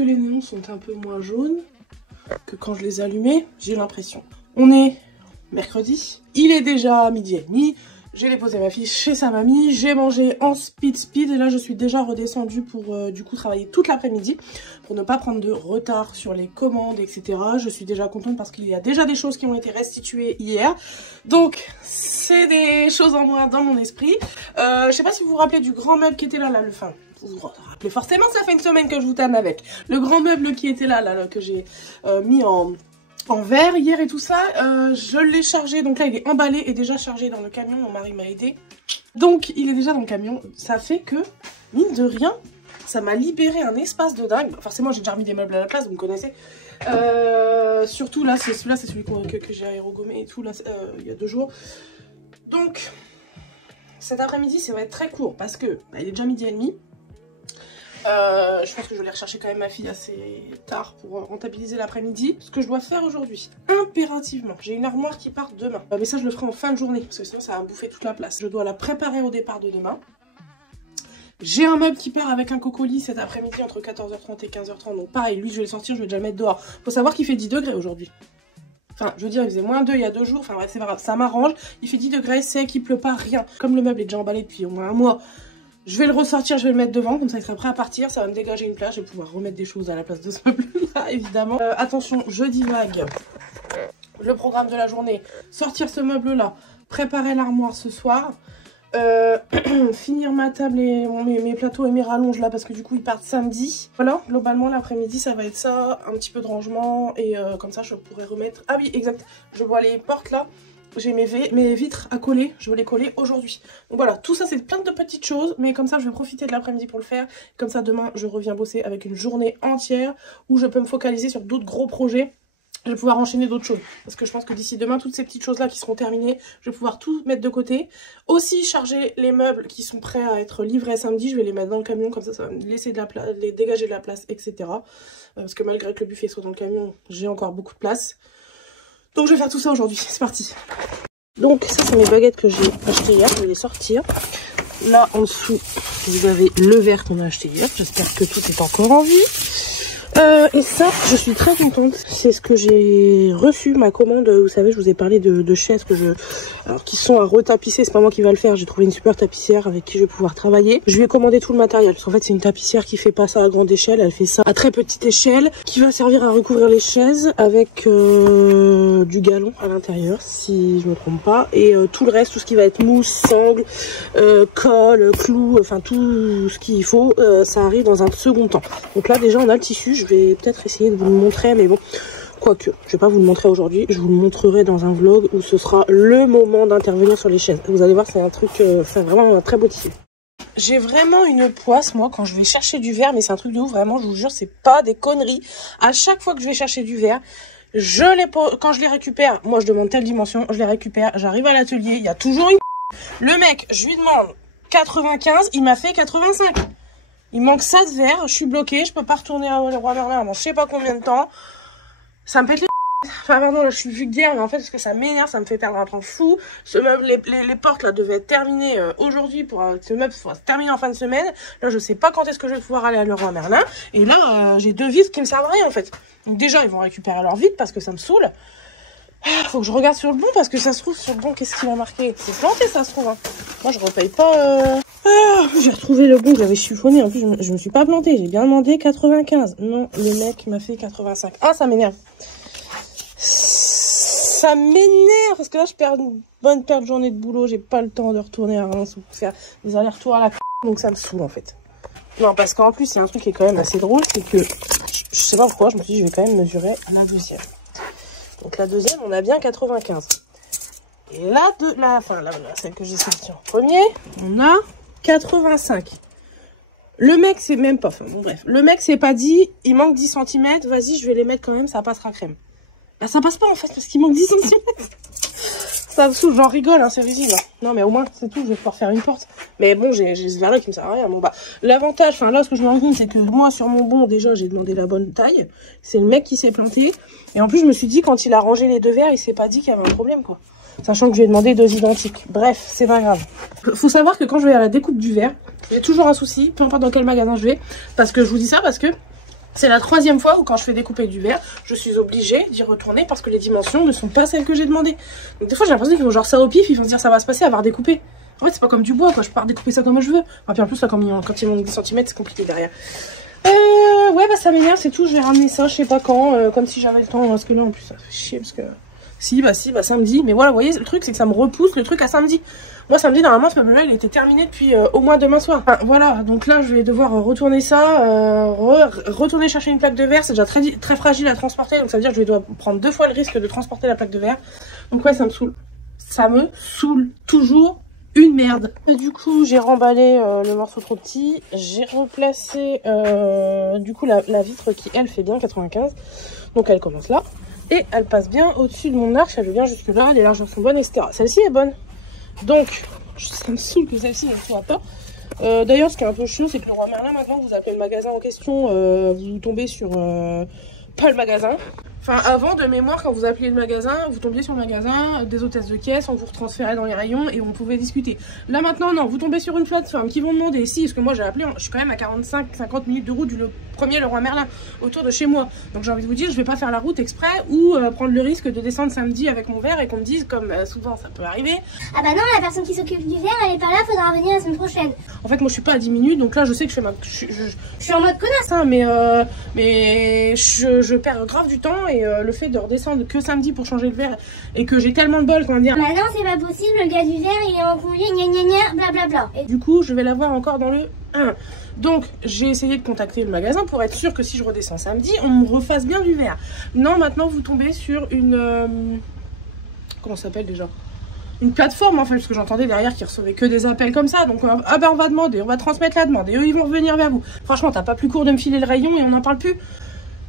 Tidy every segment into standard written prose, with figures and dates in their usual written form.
que les néons sont un peu moins jaunes que quand je les allumais, j'ai l'impression. On est mercredi, il est déjà 12h30. J'ai déposé ma fille chez sa mamie, j'ai mangé en speed et là je suis déjà redescendue pour du coup travailler toute l'après-midi pour ne pas prendre de retard sur les commandes, etc. Je suis déjà contente parce qu'il y a déjà des choses qui ont été restituées hier, donc c'est des choses en moins dans mon esprit. Je sais pas si vous vous rappelez du grand meuble qui était là, le fin. Vous vous rappelez forcément, ça fait une semaine que je vous tanne avec. Le grand meuble qui était là que j'ai mis en verre hier et tout ça, je l'ai chargé, donc là il est emballé et déjà chargé dans le camion, mon mari m'a aidé. Donc il est déjà dans le camion, ça fait que, mine de rien, ça m'a libéré un espace de dingue. Forcément j'ai déjà remis des meubles à la place, vous me connaissez. Surtout là, c'est celui que j'ai aérogommé et tout, là, il y a 2 jours. Donc, cet après-midi ça va être très court parce que il est déjà 12h30. Je pense que je vais aller rechercher quand même ma fille assez tard pour rentabiliser l'après-midi. Ce que je dois faire aujourd'hui, impérativement, j'ai une armoire qui part demain. Mais ça je le ferai en fin de journée parce que sinon ça va bouffer toute la place. Je dois la préparer au départ de demain. J'ai un meuble qui part avec un cocolis cet après-midi entre 14h30 et 15h30. Donc pareil, lui je vais le sortir, je vais déjà le mettre dehors. Faut savoir qu'il fait 10 degrés aujourd'hui. Enfin, je veux dire, il faisait -2 il y a 2 jours. Enfin bref, c'est pas grave, ça m'arrange. Il fait 10 degrés, c'est qu'il pleut pas, rien. Comme le meuble est déjà emballé depuis au moins un mois, je vais le ressortir, je vais le mettre devant, comme ça il sera prêt à partir, ça va me dégager une place, je vais pouvoir remettre des choses à la place de ce meuble-là, évidemment. Attention, je divague. Le programme de la journée, sortir ce meuble-là, préparer l'armoire ce soir, finir ma table et mes plateaux et mes rallonges là, parce que du coup ils partent samedi. Voilà, globalement l'après-midi ça va être ça, un petit peu de rangement, et comme ça je pourrais remettre... Ah oui, exact, je vois les portes là. J'ai mes vitres à coller, je veux les coller aujourd'hui. Donc voilà, tout ça c'est plein de petites choses, mais comme ça je vais profiter de l'après-midi pour le faire. Comme ça demain je reviens bosser avec une journée entière où je peux me focaliser sur d'autres gros projets. Je vais pouvoir enchaîner d'autres choses. Parce que je pense que d'ici demain, toutes ces petites choses là qui seront terminées, je vais pouvoir tout mettre de côté. Aussi charger les meubles qui sont prêts à être livrés samedi, je vais les mettre dans le camion, comme ça va me laisser de la place, les dégager de la place, etc. Parce que malgré que le buffet soit dans le camion, j'ai encore beaucoup de place. Donc je vais faire tout ça aujourd'hui, c'est parti. Donc ça c'est mes baguettes que j'ai achetées hier, je vais les sortir. Là en dessous, vous avez le verre qu'on a acheté hier, j'espère que tout est encore en vie. Et ça, je suis très contente. C'est ce que j'ai reçu, ma commande. Vous savez, je vous ai parlé de chaises qui sont à retapisser. C'est pas moi qui va le faire. J'ai trouvé une super tapissière avec qui je vais pouvoir travailler. Je lui ai commandé tout le matériel. Parce qu'en fait, c'est une tapissière qui fait pas ça à grande échelle. Elle fait ça à très petite échelle, qui va servir à recouvrir les chaises avec du galon à l'intérieur, si je me trompe pas. Et tout le reste, tout ce qui va être mousse, sangle, colle, clou, enfin tout ce qu'il faut, ça arrive dans un second temps. Donc là, déjà, on a le tissu. Je vais peut-être essayer de vous le montrer, mais bon, quoique, je vais pas vous le montrer aujourd'hui, je vous le montrerai dans un vlog où ce sera le moment d'intervenir sur les chaises. Vous allez voir, c'est un truc, c'est vraiment un très beau tissu. J'ai vraiment une poisse, moi, quand je vais chercher du verre, mais c'est un truc de ouf, vraiment, je vous jure, c'est pas des conneries. À chaque fois que je vais chercher du verre, quand je les récupère, moi je demande telle dimension, je les récupère, j'arrive à l'atelier, il y a toujours une... Le mec, je lui demande 95, il m'a fait 85. Il manque ça de verre, je suis bloquée, je peux pas retourner à Leroy Merlin avant je sais pas combien de temps. Ça me pète les... Enfin pardon, là je suis vulgaire, mais en fait parce que ça m'énerve, ça me fait perdre un temps fou. Ce meuble, les portes là devaient être terminées aujourd'hui pour que ce meuble soit terminé en fin de semaine. Là je sais pas quand est-ce que je vais pouvoir aller à Leroy Merlin. Et là j'ai 2 vis qui me servent à rien en fait. Donc déjà ils vont récupérer leur vide parce que ça me saoule. Faut que je regarde sur le bon parce que ça se trouve sur le bon, qu'est-ce qu'il a marqué? C'est planté ça se trouve. Hein. Moi je repaye pas... j'ai retrouvé le bon, j'avais chiffonné. En plus je me suis pas plantée, j'ai bien demandé 95. Non, le mec m'a fait 85. Ah ça m'énerve. Ça m'énerve parce que là je perds une bonne paire de journée de boulot. J'ai pas le temps de retourner à Reims ou faire des allers-retours à la donc ça me saoule en fait. Non parce qu'en plus il y a un truc qui est quand même assez drôle, c'est que je sais pas pourquoi, je me suis dit je vais quand même mesurer la deuxième. Donc la deuxième, on a bien 95. Et là, celle que j'ai sortie en premier, on a 85. Le mec, c'est même pas... Enfin, bon, bref. Le mec s'est pas dit, il manque 10 cm, vas-y, je vais les mettre quand même, ça passera crème. Bah, ça passe pas, en fait, parce qu'il manque 10 cm. Ça me saoule, j'en rigole, hein, c'est visible. Non, mais au moins, c'est tout, je vais pouvoir faire une porte. Mais bon, j'ai ce verre-là qui me sert à rien. Bon, bah, l'avantage, enfin, là, ce que je me rends compte, c'est que moi, sur mon bon, déjà, j'ai demandé la bonne taille. C'est le mec qui s'est planté. Et en plus, je me suis dit, quand il a rangé les 2 verres, il s'est pas dit qu'il y avait un problème, quoi. Sachant que je lui ai demandé 2 identiques. Bref, c'est pas grave. Faut savoir que quand je vais à la découpe du verre, j'ai toujours un souci, peu importe dans quel magasin je vais. Parce que je vous dis ça, parce que C'est la 3e fois où quand je fais découper du verre, je suis obligée d'y retourner parce que les dimensions ne sont pas celles que j'ai demandées. Donc des fois j'ai l'impression qu'ils font genre ça au pif, ils vont se dire ça va se passer, avoir découpé. En fait c'est pas comme du bois quoi, je pars découper ça comme je veux. Et puis en plus là quand ils montent 10 cm c'est compliqué derrière. Ouais bah ça m'énerve, c'est tout, je vais ramener ça je sais pas quand, comme si j'avais le temps, parce que là en plus ça fait chier parce que... Si bah samedi, mais voilà vous voyez le truc c'est que ça me repousse le truc à samedi. Moi samedi normalement ce meuble là il était terminé depuis au moins demain soir. Enfin, voilà donc là je vais devoir retourner ça, retourner chercher une plaque de verre, c'est déjà très fragile à transporter donc ça veut dire que je vais devoir prendre 2 fois le risque de transporter la plaque de verre. Donc ouais ça me saoule. Ça me saoule toujours une merde. Et du coup j'ai remballé le morceau trop petit, j'ai replacé du coup la vitre qui elle fait bien 95. Donc elle commence là. Et elle passe bien au-dessus de mon arche, elle vient jusque là, les largeurs sont bonnes, etc. Celle-ci est bonne. Donc, ça me saoule que celle-ci ne soit pas. D'ailleurs, ce qui est un peu chiant, c'est que le Roi Merlin, maintenant, vous appelez le magasin en question, vous tombez sur... pas le magasin. Enfin, avant, de mémoire, quand vous appeliez le magasin, vous tombiez sur le magasin, des hôtesses de caisse, on vous retransférait dans les rayons et on pouvait discuter. Là, maintenant, non, vous tombez sur une plateforme qui vont demander, si, parce que moi, j'ai appelé, je suis quand même à 45-50 minutes de route du premier Leroy Merlin, autour de chez moi. Donc, j'ai envie de vous dire, je vais pas faire la route exprès ou prendre le risque de descendre samedi avec mon verre et qu'on me dise, comme souvent ça peut arriver. Ah bah non, la personne qui s'occupe du verre, elle est pas là, faudra revenir la semaine prochaine. En fait, moi, je suis pas à 10 minutes, donc là, je sais que je suis en mode connasse, hein, mais je perds grave du temps et le fait de redescendre que samedi pour changer le verre et que j'ai tellement de bol, comment dire. Bah non, c'est pas possible, le gars du verre, il est en congé, gna gna gna, blablabla. Et du coup, je vais l'avoir encore dans le 1. Donc, j'ai essayé de contacter le magasin pour être sûr que si je redescends samedi, on me refasse bien du verre. Non, maintenant, vous tombez sur une... comment ça s'appelle déjà ? Une plateforme en fait, parce que j'entendais derrière qu'ils recevaient que des appels comme ça. Donc, ah ben on va demander, on va transmettre la demande et eux ils vont revenir vers vous. Franchement, t'as pas plus court de me filer le rayon et on n'en parle plus.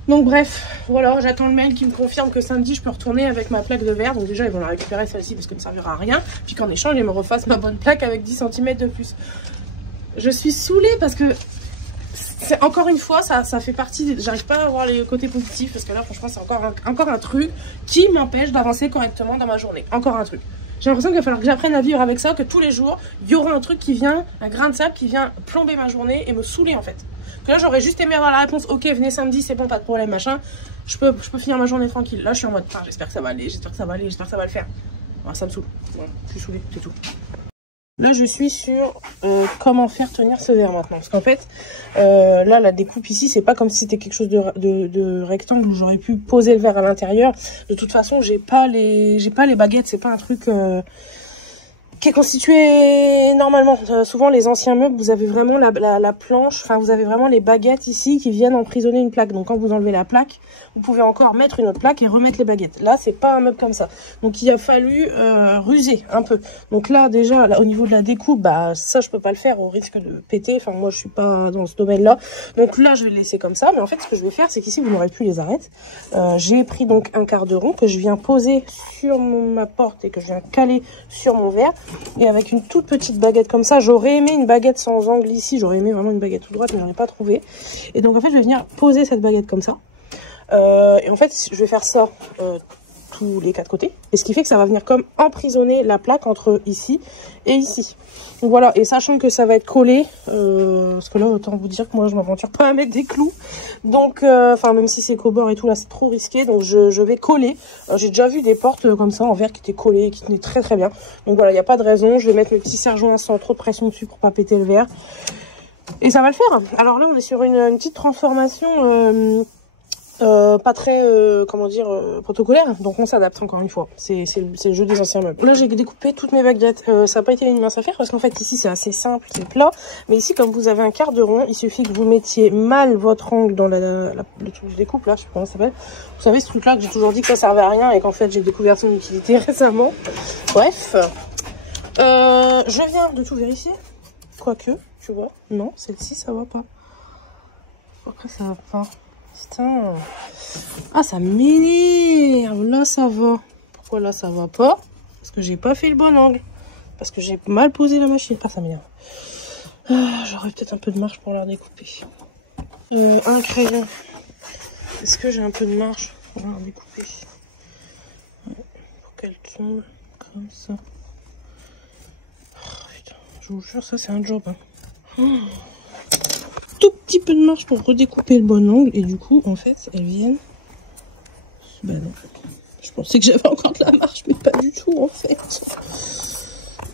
Donc bref, voilà, j'attends le mail qui me confirme que samedi je peux retourner avec ma plaque de verre. Donc déjà ils vont la récupérer celle-ci parce qu'elle ne servira à rien. Puis qu'en échange ils me refassent ma bonne plaque avec 10 cm de plus. Je suis saoulée parce que c'est encore une fois ça fait partie, j'arrive pas à avoir les côtés positifs parce que là franchement c'est encore un truc qui m'empêche d'avancer correctement dans ma journée. Encore un truc. J'ai l'impression qu'il va falloir que j'apprenne à vivre avec ça, que tous les jours il y aura un truc qui vient, un grain de sable qui vient plomber ma journée et me saouler en fait. Que là j'aurais juste aimé avoir la réponse, ok venez samedi c'est bon pas de problème machin, je peux finir ma journée tranquille. Là je suis en mode j'espère que ça va aller, j'espère que ça va aller, j'espère que ça va le faire. Alors, ça me saoule, voilà, je suis saoulée, c'est tout. Là je suis sur comment faire tenir ce verre maintenant, parce qu'en fait là la découpe ici c'est pas comme si c'était quelque chose de rectangle où j'aurais pu poser le verre à l'intérieur. De toute façon j'ai pas les baguettes, c'est pas un truc qui est constitué normalement. Souvent les anciens meubles vous avez vraiment la planche, enfin vous avez vraiment les baguettes ici qui viennent emprisonner une plaque. Donc quand vous enlevez la plaque, vous pouvez encore mettre une autre plaque et remettre les baguettes. Là c'est pas un meuble comme ça. Donc il a fallu ruser un peu. Donc là déjà là, au niveau de la découpe, bah ça je peux pas le faire au risque de péter. Enfin moi je suis pas dans ce domaine là. Donc là je vais le laisser comme ça. Mais en fait ce que je vais faire c'est qu'ici vous n'aurez plus les arêtes. J'ai pris donc un quart de rond que je viens poser sur ma porte et que je viens caler sur mon verre. Et avec une toute petite baguette comme ça, j'aurais aimé une baguette sans angle ici, j'aurais aimé vraiment une baguette toute droite, mais j'en ai pas trouvé. Et donc en fait, je vais venir poser cette baguette comme ça. Et en fait, je vais faire ça tous les 4 côtés. Et ce qui fait que ça va venir comme emprisonner la plaque entre ici et ici. Donc voilà, et sachant que ça va être collé, parce que là, autant vous dire que moi, je m'aventure pas à mettre des clous. Donc, enfin, même si c'est qu'au-bord et tout, là, c'est trop risqué. Donc, je vais coller. J'ai déjà vu des portes comme ça, en verre, qui étaient collées, qui tenaient très très bien. Donc voilà, il n'y a pas de raison. Je vais mettre mes petits serre-joints sans trop de pression dessus pour pas péter le verre. Et ça va le faire. Alors là, on est sur une petite transformation... pas très comment dire protocolaire, donc on s'adapte encore une fois, c'est le jeu des anciens meubles. Là j'ai découpé toutes mes baguettes, ça n'a pas été une mince affaire parce qu'en fait ici c'est assez simple, c'est plat, mais ici comme vous avez un quart de rond, il suffit que vous mettiez mal votre angle dans le truc de découpe là, je sais pas comment ça s'appelle, vous savez ce truc là que j'ai toujours dit que ça servait à rien et qu'en fait j'ai découvert son utilité récemment. Bref, je viens de tout vérifier, quoique tu vois, non celle-ci ça va pas, après ça va pas. Putain. Ah ça m'énerve. Là ça va. Pourquoi là ça va pas? Parce que j'ai pas fait le bon angle. Parce que j'ai mal posé la machine. Ah ça m'énerve. J'aurais peut-être un peu de marge pour la découper. Un crayon. Est-ce que j'ai un peu de marge pour la découper? Ouais, pour qu'elle tombe comme ça. Oh, putain, je vous jure ça c'est un job. Hein. tout petit peu de marge pour redécouper le bon angle. Et du coup, en fait, elles viennent... Bah non. Je pensais que j'avais encore de la marge, mais pas du tout, en fait.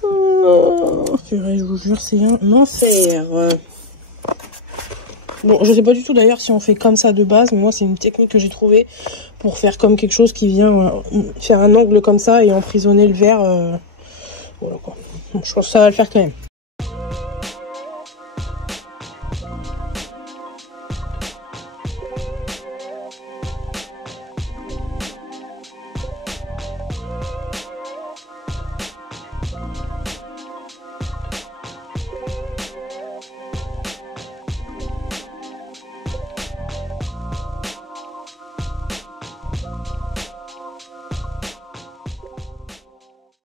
Oh, purée, je vous jure, c'est un enfer. Bon, je sais pas du tout d'ailleurs si on fait comme ça de base, mais moi, c'est une technique que j'ai trouvée pour faire comme quelque chose qui vient faire un angle comme ça et emprisonner le verre. Voilà quoi. Donc, je pense que ça va le faire quand même.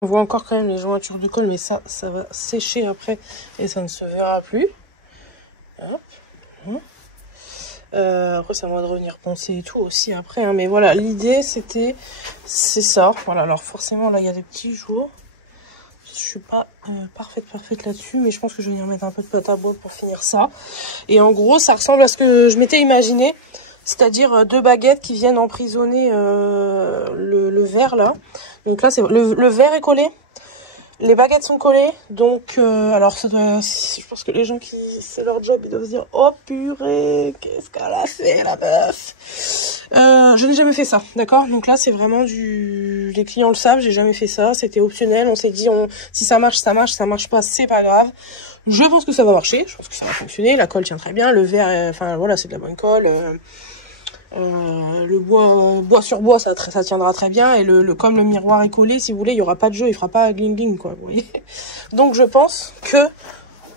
On voit encore quand même les jointures de colle, mais ça va sécher après et ça ne se verra plus. Hop. Après, c'est à moi de revenir poncer et tout aussi après. Hein. Mais voilà, l'idée, c'est ça. Voilà, alors forcément, là, il y a des petits jours. Je suis pas parfaite là-dessus, mais je pense que je vais venir mettre un peu de pâte à bois pour finir ça. Et en gros, ça ressemble à ce que je m'étais imaginé. C'est-à-dire 2 baguettes qui viennent emprisonner le verre là. Donc là, le verre est collé. Les baguettes sont collées. Donc, alors ça doit... Je pense que les gens qui... C'est leur job, ils doivent se dire « Oh purée, qu'est-ce qu'elle a fait la meuf ?» Je n'ai jamais fait ça, d'accord? Donc là, c'est vraiment du... Les clients le savent, j'ai jamais fait ça. C'était optionnel. On s'est dit, si ça marche, ça marche. Ça marche pas, c'est pas grave. Je pense que ça va marcher. Je pense que ça va fonctionner. La colle tient très bien. Le verre, enfin voilà, c'est de la bonne colle. Le bois sur bois, ça tiendra très bien. Et comme le miroir est collé, si vous voulez, il y aura pas de jeu, il fera pas gling gling quoi, vous voyez. Donc je pense que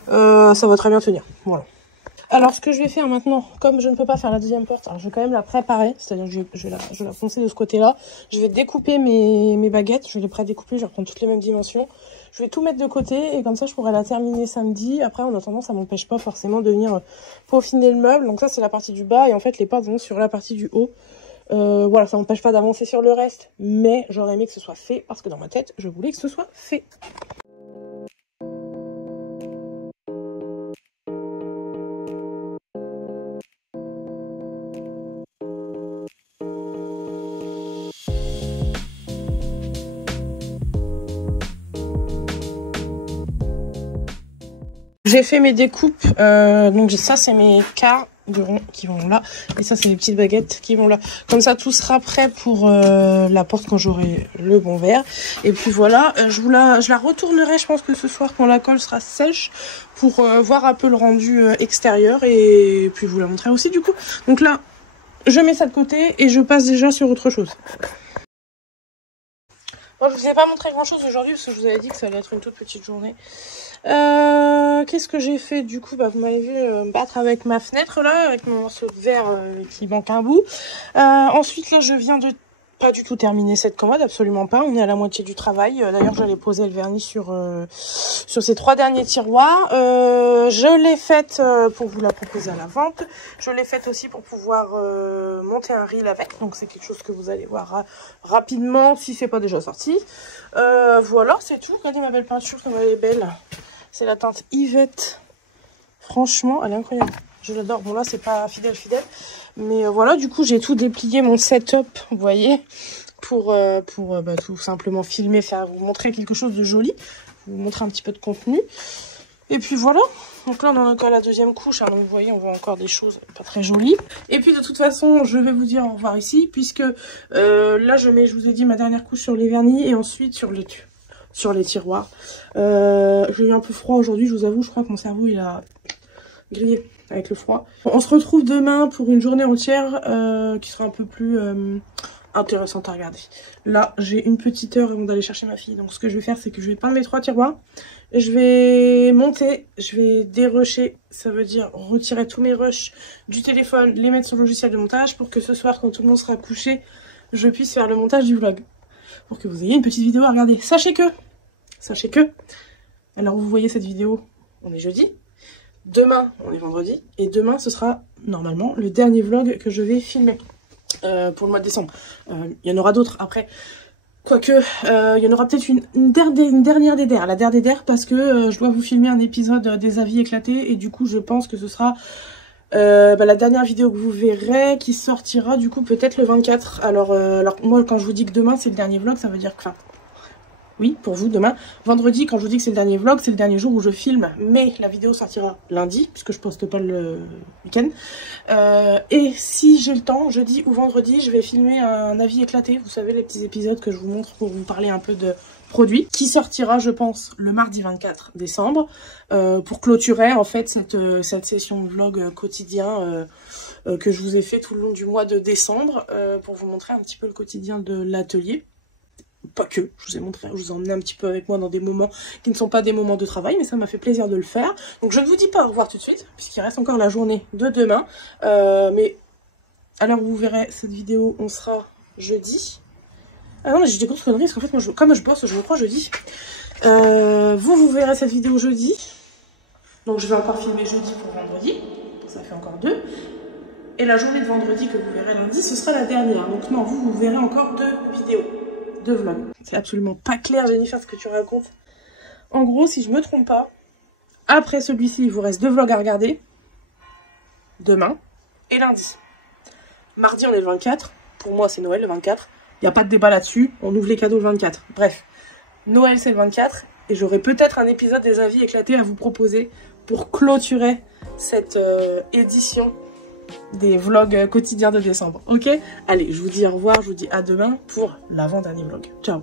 ça va très bien tenir. Voilà. Alors ce que je vais faire maintenant, comme je ne peux pas faire la deuxième porte, alors je vais quand même la préparer, c'est-à-dire que je vais la poncer de ce côté-là. Je vais découper mes baguettes, je vais les pré-découper, je vais reprendre toutes les mêmes dimensions. Je vais tout mettre de côté et comme ça je pourrai la terminer samedi. Après en attendant ça m'empêche pas forcément de venir peaufiner le meuble. Donc ça c'est la partie du bas et en fait les portes vont sur la partie du haut. Voilà, ça m'empêche pas d'avancer sur le reste, mais j'aurais aimé que ce soit fait parce que dans ma tête je voulais que ce soit fait. J'ai fait mes découpes, donc ça c'est mes quarts de rond qui vont là, et ça c'est les petites baguettes qui vont là. Comme ça tout sera prêt pour la porte quand j'aurai le bon verre. Et puis voilà, je la retournerai je pense que ce soir quand la colle sera sèche pour voir un peu le rendu extérieur et puis vous la montrer aussi du coup. Donc là, je mets ça de côté et je passe déjà sur autre chose. Bon, je vous ai pas montré grand chose aujourd'hui parce que je vous avais dit que ça allait être une toute petite journée. Qu'est-ce que j'ai fait du coup? Bah, vous m'avez vu me battre avec ma fenêtre là, avec mon morceau de verre qui manque un bout. Ensuite là, je viens de pas du tout terminer cette commode, absolument pas. On est à la moitié du travail. D'ailleurs, j'allais poser le vernis sur ces 3 derniers tiroirs. Je l'ai faite pour vous la proposer à la vente. Je l'ai faite aussi pour pouvoir monter un reel avec. Donc c'est quelque chose que vous allez voir rapidement si c'est pas déjà sorti. Voilà, c'est tout. Regardez ma belle peinture comme elle est belle. C'est la teinte Yvette. Franchement, elle est incroyable. Je l'adore. Bon là, c'est pas fidèle. Mais voilà, du coup, j'ai tout déplié mon setup, vous voyez, pour tout simplement filmer, vous montrer quelque chose de joli, vous montrer un petit peu de contenu. Et puis voilà. Donc là, on en a encore la deuxième couche. Hein, donc vous voyez, on voit encore des choses pas très jolies. Et puis de toute façon, je vais vous dire au revoir ici, puisque là, je vous ai dit, ma dernière couche sur les vernis et ensuite sur les tiroirs. J'ai eu un peu froid aujourd'hui, je vous avoue, je crois que mon cerveau, il a grillé avec le froid. On se retrouve demain pour une journée entière qui sera un peu plus intéressante à regarder. Là, j'ai une petite heure avant d'aller chercher ma fille. Donc ce que je vais faire, c'est que je vais peindre mes 3 tiroirs. Je vais monter, je vais dérusher, ça veut dire retirer tous mes rushs du téléphone, les mettre sur le logiciel de montage pour que ce soir, quand tout le monde sera couché, je puisse faire le montage du vlog. Pour que vous ayez une petite vidéo à regarder. Sachez que, alors vous voyez cette vidéo, on est jeudi. Demain, on est vendredi, et demain, ce sera normalement le dernier vlog que je vais filmer pour le mois de décembre. Il y en aura d'autres après. Quoique, il y en aura peut-être une dernière DDR, la dernière DDR, parce que je dois vous filmer un épisode des avis éclatés, et du coup, je pense que ce sera La dernière vidéo que vous verrez qui sortira du coup peut-être le 24. Alors moi quand je vous dis que demain c'est le dernier vlog, ça veut dire que... Enfin, oui, pour vous, demain. Vendredi, quand je vous dis que c'est le dernier vlog, c'est le dernier jour où je filme. Mais la vidéo sortira lundi, puisque je poste pas le week-end. Et si j'ai le temps, jeudi ou vendredi, je vais filmer un avis éclaté. Vous savez, les petits épisodes que je vous montre pour vous parler un peu de produits. Qui sortira, je pense, le mardi 24 décembre. Pour clôturer, en fait, cette session de vlog quotidien que je vous ai fait tout le long du mois de décembre. Pour vous montrer un petit peu le quotidien de l'atelier. Pas que, je vous ai montré, je vous ai emmené un petit peu avec moi dans des moments qui ne sont pas des moments de travail, mais ça m'a fait plaisir de le faire. Donc je ne vous dis pas au revoir tout de suite, puisqu'il reste encore la journée de demain. Mais à l'heure où vous verrez cette vidéo, on sera jeudi. Ah non, mais j'ai des grosses conneries, parce qu'en fait, moi, comme je bosse, je me crois jeudi. Vous verrez cette vidéo jeudi. Donc je vais encore filmer jeudi pour vendredi. Ça fait encore 2. Et la journée de vendredi que vous verrez lundi, ce sera la dernière. Donc non, vous verrez encore 2 vidéos. 2 vlogs. C'est absolument pas clair, Jennifer, ce que tu racontes. En gros, si je me trompe pas, après celui-ci, il vous reste 2 vlogs à regarder. Demain et lundi. Mardi, on est le 24. Pour moi, c'est Noël, le 24. Il n'y a pas de débat là-dessus. On ouvre les cadeaux le 24. Bref, Noël, c'est le 24. Et j'aurai peut-être un épisode des avis éclatés à vous proposer pour clôturer cette édition des vlogs quotidiens de décembre, ok? Allez, je vous dis au revoir, je vous dis à demain pour l'avant-dernier vlog. Ciao!